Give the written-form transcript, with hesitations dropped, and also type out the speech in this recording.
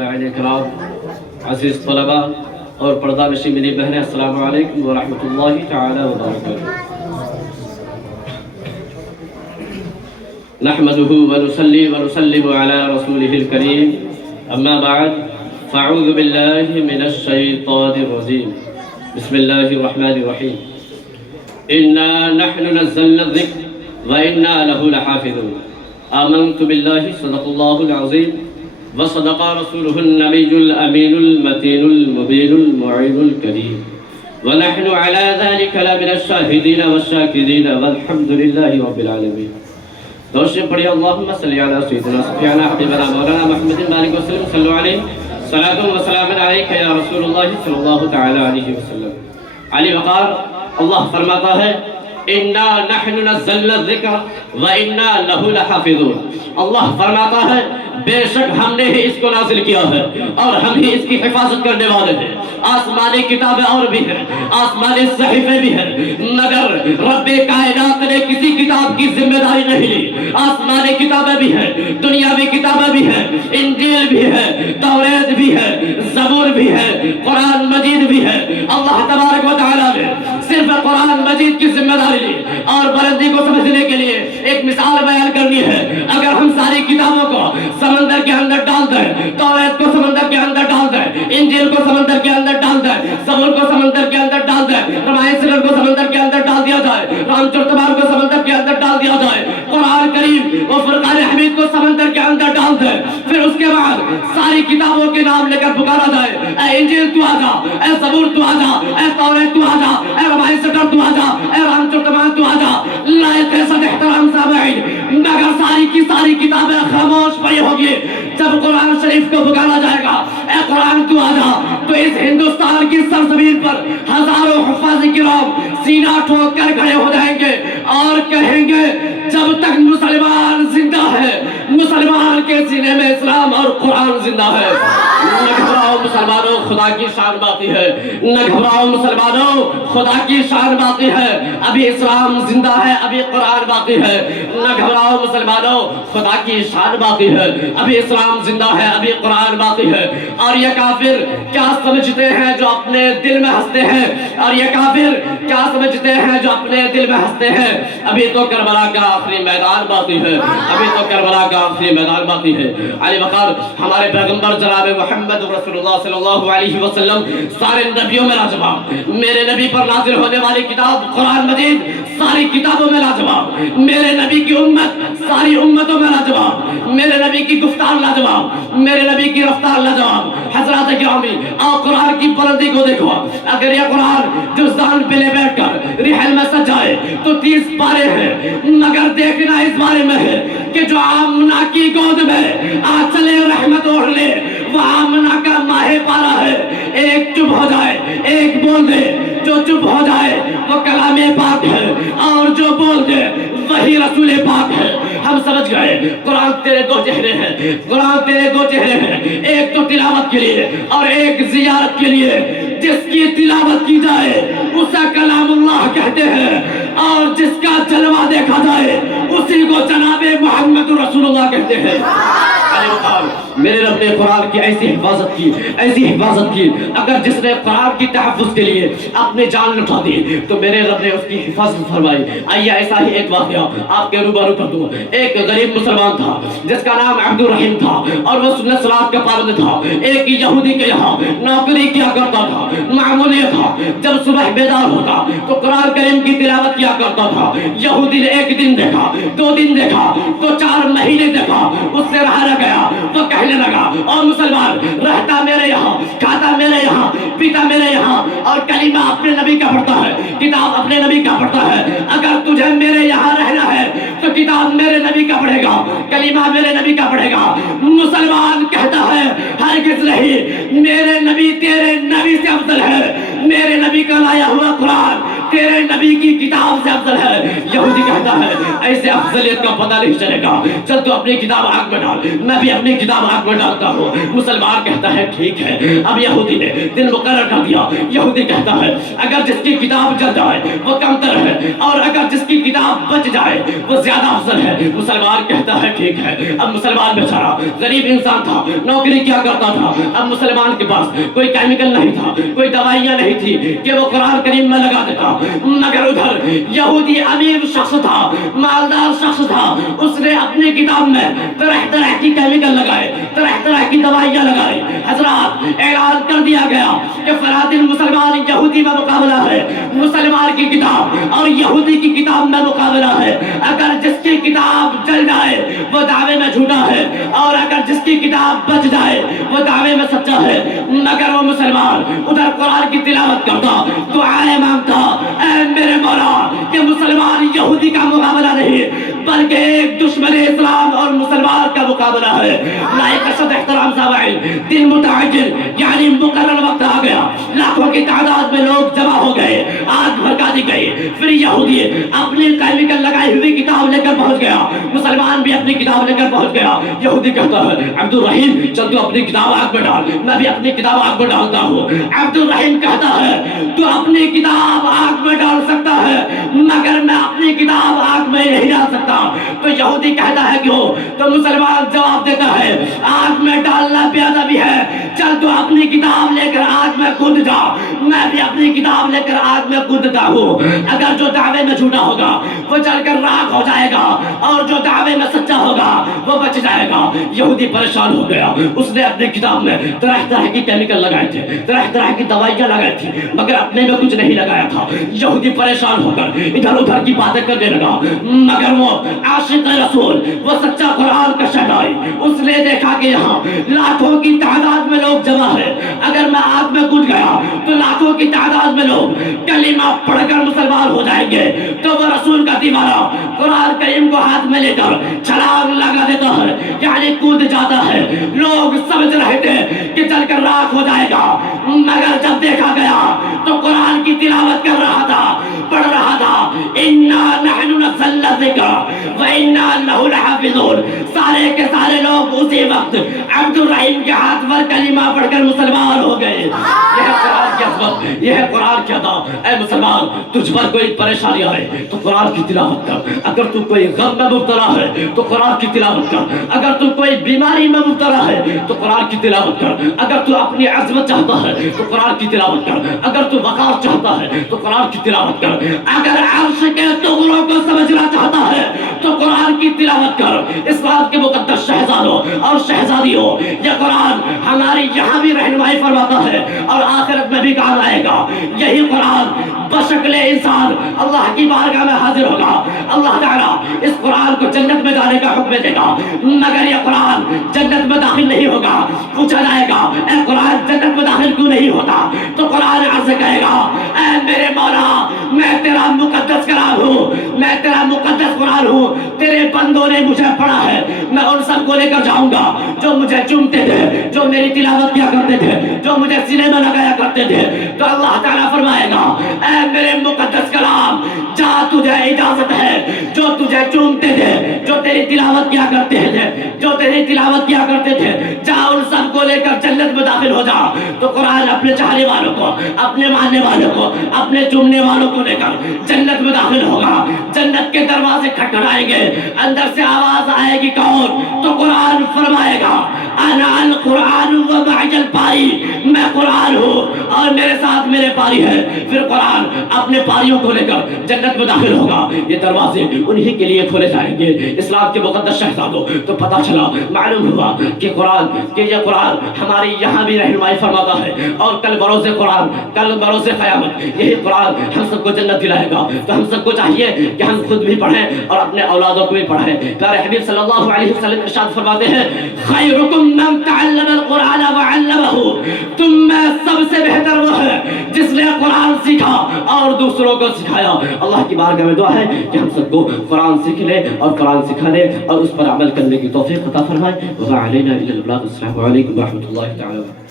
کرام، عزیز طلباء اور پردہ نشین میری بہنیں، السلام علیکم ورحمۃ اللہ تعالی وبرکاتہ۔ نحمده ونصلي ونسلم على رسوله الكريم، اما بعد فاعوذ بالله من الشيطان الرجيم، بسم الله الرحمن الرحيم۔ انا نحن نزلنا الذكر وانا له لحافظون، آمنت بالله صدق الله العظيم وصدق رسوله النبي الأمين المتين المبين المعين الكريم، ونحن على ذلك لمن الشاهدين والشاكرين والحمد لله رب العالمين۔ دوشیں پڑھی اللهم صل على سيدنا سفيانا حبيبنا مولانا محمد بارك وسلم، صلوا عليه صلاة وسلام عليك يا رسول الله صلی اللہ تعالی علیہ وسلم۔ علی وقار اللہ فرماتا ہے انا نحن نزلنا الذکر وانا له لحافظون۔ اللہ فرماتا ہے بے شک ہم نے ہی اس کو نازل کیا ہے اور ہم ہی اس کی حفاظت کرنے والے ہیں۔ آسمانی کتابیں اور بھی ہیں، آسمانی صحیفے بھی ہیں، مگر رب کائنات نے کسی کتاب کی ذمہ داری نہیں لی۔ آسمانی کتابیں بھی ہیں، دنیاوی کتابیں بھی ہیں، انجیل بھی ہے، توریت بھی ہے، زبور بھی ہے، قرآن مجید بھی ہے۔ اللہ تبارک و تعالیٰ نے صرف قرآن مجید کی ذمہ داری لی اور بلندی کو سمجھنے کے لیے ایک مثال بیان کرنی ہے۔ اگر ہم ساری کتابوں کو سمندر کے اندر ڈال دیں، توریت کو سمندر کے اندر ڈال دیں، انجیل کو سمندر کے اندر ڈال دیں، زبور کو سمندر کے اندر ڈال دیں، رمائن سلر کو سمندر کے اندر ڈال دیا جائے، رام چرتبار کو سمندر کے اندر ڈال دیا جائے، قرآن کریم و فرقان حمید کو سمندر کے اندر ڈال دیں، پھر اس کے بعد ساری کتابوں کے نام لے کر پکارا جائے، اے انجیل تو آجا، اے زبور تو آجا، اے توریت تو آجا، اے رمائن سلر تو آجا، اے رام چرتبار تو آجا، لائق صد احترام سامعین، مگر ساری کی ساری کتابیں خاموش پڑی ہوگی۔ جب قرآن شریف کو پکارا جائے گا اے قرآن تو آجا، تو اس ہندوستان کی سرزمین پر ہزاروں حفاظ کرام سینہ ٹھوک کر کھڑے ہو جائیں گے اور کہیں گے جب تک مسلمان زندہ ہے، مسلمان کے سینے میں اسلام اور قرآن زندہ ہے۔ نہ گھبراؤ مسلمانوں، خدا کی شان باقی ہے، نہ گھبراؤ مسلمانوں، خدا کی شان باقی ہے، ابھی اسلام زندہ ہے، ابھی قرآن باقی ہے۔ نہ گھبراؤ مسلمانوں، خدا کی شان باقی ہے، ابھی اسلام زندہ ہے، ابھی قرآن باقی ہے۔ اور یہ کافر کیا سمجھتے ہیں جو اپنے دل میں ہنستے ہیں، اور یہ کافر کیا سمجھتے ہیں جو اپنے دل میں ہنستے ہیں، ابھی تو کربلا کا آخری میدان باقی ہے، ابھی تو کربلا کا آخری میدان باقی ہے۔ علی وقار ہمارے پیغمبر جناب محمد رسول اللہ صلی اللہ علیہ وسلم سارے نبیوں میں لاجواب، میرے نبی پر نازل ہونے والی کتاب قرآن مجید ساری کتابوں میں لاجواب، میرے نبی کی امت ساری امتوں میں لاجواب، میرے نبی کی گفتار لاجواب، میرے نبی کی رفتار لاجواب۔ حضرات گرامی آؤ قرآن کی بلندی کو دیکھو، اگر یہ قرآن جزدان پہ لے بیٹھ کر رحل میں سجائے تو 30 پارے ہیں، مگر دیکھنا اس بارے میں ہے کہ جو آمنہ کی گود میں آنچلے رحمت اوڑھ لے وہ آمنہ کا ماہ پارا ہے۔ ایک چپ ہو جائے، ایک بول دے، جو چپ ہو جائے وہ کلام پاک ہے، اور جو بول دے وہی رسول پاک ہے۔ ہم سمجھ گئے قرآن تیرے دو چہرے ہیں، قرآن تیرے دو چہرے ہیں، ایک تو تلاوت کے لیے اور ایک زیارت کے لیے۔ جس کی تلاوت کی جائے اسے کلام اللہ کہتے ہیں، اور جس کا جلوہ دیکھا جائے اسی کو جناب محمد رسول اللہ کہتے ہیں۔ میرے رب نے قرآن کی ایسی حفاظت کی، ایسی حفاظت کی، اگر جس نے قرآن کی تحفظ کے لیے اپنی جان لٹا دی تو میرے رب نے اس کی حفاظت فرمائی۔ آئیے ایسا ہی ایک واقعہ آپ کے روبرو کر دوں۔ ایک غریب مسلمان تھا جس کا نام عبد الرحیم تھا اور وہ سنت صلوات کا پابند تھا۔ ایک یہودی کے یہاں نوکری کیا کرتا تھا، معمول یہ تھا جب صبح بیدار ہوتا تو قرآن کریم کی تلاوت کیا کرتا تھا۔ یہودی نے ایک دن دیکھا، 2 دن دیکھا تو 4 مہینے دیکھا، اس سے رہا نہ گیا۔ وہ کہنے لگا اور مسلمان رہتا میرے یہاں، کھاتا میرے یہاں، پیتا میرے یہاں، اور کلمہ اپنے نبی کا پڑھتا ہے، کتاب اپنے نبی کا پڑھتا ہے۔ اگر تجھے میرے یہاں رہنا ہے تو کتاب میرے نبی کا پڑھے گا، کلمہ میرے نبی کا پڑھے گا۔ مسلمان کہتا ہے ہرگز نہیں، میرے نبی تیرے نبی سے افضل ہے۔ میرے نبی کا لایا ہوا قرآن تیرے نبی کی کتاب سے افضل ہے. یہودی کہتا ہے ایسے افضلیت کا پتہ نہیں چلے گا, چل تو اپنی کتاب آگ میں ڈال, میں بھی اپنی کتاب آگ میں ڈالتا ہوں. مسلمان کہتا ہے ٹھیک ہے. اب یہودی نے دن مقرر کر دیا. یہودی کہتا ہے اگر جس کی کتاب جل جائے وہ کمتر ہے, اور اگر جس کی کتاب بچ جائے وہ زیادہ افضل ہے. مسلمان کہتا ہے ٹھیک ہے. اب مسلمان بیچارہ غریب انسان تھا, نوکری کیا کرتا تھا. اب مسلمان کے پاس کوئی کیمیکل نہیں تھا, کوئی دوائیاں نہیں تھی کہ وہ قرآن کریم میں لگا دیتا. مگر ادھر یہودی امیر شخص تھا, مالدار شخص تھا, اس نے اپنی کتاب میں طرح طرح کی کیمیکل لگائے, طرح طرح کی دوائیاں لگائی. حضرات اعلان کر دیا گیا کہ فلاں دن مسلمان یہودی میں مقابلہ ہے. مسلمان کی کتاب اور یہودی کی کتاب میں مقابلہ ہے. اگر جس کی کتاب جل جائے وہ دعوے میں جھوٹا ہے, اور اگر جس کی کتاب بچ جائے وہ دعوے میں سچا ہے. مگر وہ مسلمان ادھر قرآن کی تلاوت کرتا, دعائیں مانگتا, اے میرے مولا کہ مسلمان یہودی کا مقابلہ نہیں بلکہ ایک دشمن اسلام اور مسلمان کا مقابلہ ہے. لائق اشد احترام سامعین, دن متعین یعنی مقرر وقت آ گیا. لاکھوں کی تعداد میں لوگ جمع ہو گئے, آگ بھڑکا دی گئی. پھر یہودی اپنی کیمیکل لگائی ہوئی کتاب لے کر پہنچ گیا, مسلمان بھی اپنی کتاب لے کر پہنچ گیا. یہودی کہتا ہے عبد الرحیم چل تو اپنی کتاب آگ میں ڈال, میں بھی اپنی کتاب آگ میں ڈالتا ہوں. عبد الرحیم کہتا ہے تو اپنی کتاب آگ میں ڈال سکتا ہے مگر میں اپنی کتاب آگ میں نہیں ڈال سکتا. تو یہودی کہتا ہے کیوں؟ تو مسلمان جواب دیتا ہے آگ میں ڈالنا بے ادبی ہے, چل تو اپنی کتاب لے کر آگ میں کود جا, میں بھی اپنی کتاب لے کر آگ میں کودتا ہوں. اگر جو دعوے میں جھوٹا ہوگا وہ جل کر راکھ ہو جائے گا, اور جو دعوے میں سچا ہوگا وہ بچ جائے گا. یہودی پریشان ہو گیا, اس نے اپنی کتاب میں طرح طرح کی کیمیکل لگائے تھے, طرح طرح کی دوائیاں لگائی تھی, مگر اپنے میں کچھ نہیں لگایا تھا. یہودی پریشان ہو کر ادھر ادھر کی باتیں کرنے لگا. مگر وہ عاشق رسول, وہ سچا قرآن کا شہنائی, اس نے دیکھا کہ یہاں لاکھوں کی تعداد میں لوگ جمع ہے. اگر میں آگ میں کود گیا تو لاکھوں کی تعداد میں لوگ کلمہ پڑھ کر مسلمان ہو جائیں گے. تو وہ رسول کا دیوانہ قرآن کریم کو ہاتھ میں لے کر چھلانگ لگا دیتا ہے, یعنی کود جاتا ہے. لوگ سمجھ رہے تھے کہ چل کر راکھ ہو جائے گا, مگر جب دیکھا گیا تو قرآن کی تلاوت کر رہا تھا, پڑھ رہا تھا اِنَّا نَحْنُ نَزَّلْنَا الذِّكْرَ وَإِنَّا لَهُ لَحَافِظُونَ. سارے کے سارے لوگ اسی وقت عبد الرحیم کے ہاتھ پر کلمہ پڑھ کر مسلمان ہو گئے. یہ ہے قرآن کی عظمت, یہ ہے قرآن کی عطا. اے مسلمان, تجھ پر کوئی پریشانی آئے تو قرآن کی تلاوت کر. اگر تو کوئی غم میں مبتلا ہے تو قرآن کی تلاوت کر. اگر تو کوئی بیماری میں مبتلا ہے تو قرآن کی تلاوت کر. اگر تو اپنی عظمت چاہتا ہے تو قرآن کی تلاوت کر. اگر تو وقار چاہتا ہے تو قرآن کی تلاوت کر. اگر عرش کے ٹغروں کو سمجھنا چاہتا ہے تو قرآن کی تلاوت کر. اسلام کے مقدس شہزادوں اور شہزادیوں, یہ قرآن ہماری یہاں بھی رہنمائی فرماتا ہے اور آخرت میں بھی کام آئے گا. یہی قرآن بشکل انسان اللہ کی بارگاہ میں حاضر ہوگا. اللہ تعالیٰ اس قرآن کو جنت میں جانے کا حکم دے گا, مگر یہ قرآن جنت میں داخل نہیں ہوگا. پوچھا جائے گا اے قرآن جنت میں داخل کیوں نہیں ہوتا؟ تو قرآن عرض کہے گا اے میرے مولا, میں تیرا مقدس کلام ہوں, میں تیرا مقدس قرآن ہوں. تیرے بندوں نے مجھے پڑھا ہے, میں ان سب کو لے کر جاؤں گا جو مجھے چومتے تھے, جو میری تلاوت کیا کرتے تھے, جو مجھے سینے میں لگایا کرتے تھے. تو اللہ تعالیٰ فرمائے گا اے میرے مقدس کلام, جا تجھے اجازت ہے. جو تجھے چومتے تھے, جو تیری تلاوت کیا کرتے تھے, جو تیری تلاوت کیا کرتے تھے, جا ان سب کو لے کر جنت میں داخل ہو جا. تو قرآن اپنے چاہنے والوں کو, اپنے ماننے والوں کو, اپنے چومنے والوں کو لے کر جنت میں داخل ہوگا. جنت کے دروازے کھٹکھٹائیں گے, اندر سے آواز آئے گی کون؟ تو قرآن فرمائے گا انا القرآن و معی الپاری, میں قرآن ہوں اور میرے ساتھ میرے پاری ہے. پھر قرآن اپنے پاریوں کو لے کر جنت میں داخل ہوگا. یہ دروازے انہی کے لیے کھولے جائیں گے, اسلام کے مقدس شہزادوں. تو پتہ چلا, معلوم ہوا کہ یہ قرآن ہماری یہاں بھی رہنمائی فرماتا ہے, اور کل بروز قرآن, کل بروز قیامت یہی قرآن ہم سب کو جنت دلائے گا. تو ہم سب کو چاہیے کہ ہم خود بھی پڑھیں اور اپنے اولادوں کو بھی پڑھیں. پیارے حبیب صلی اللہ علیہ وسلم ارشاد فرماتے ہیں خیرکم من تعلم القرآن وعلمہ, تم میں سب سے بہتر وہ ہے جس نے قرآن سیکھا اور دوسروں کو سکھایا. اللہ کی بارگاہ میں دعا ہے کہ ہم سب کو قرآن سیکھ لے اور قرآن سکھا دے اور اس پر عمل کرنے کی توفیق عطا فرمائے. وما علینا الا البلاغ. السلام علیکم ورحمۃ اللہ تعالی.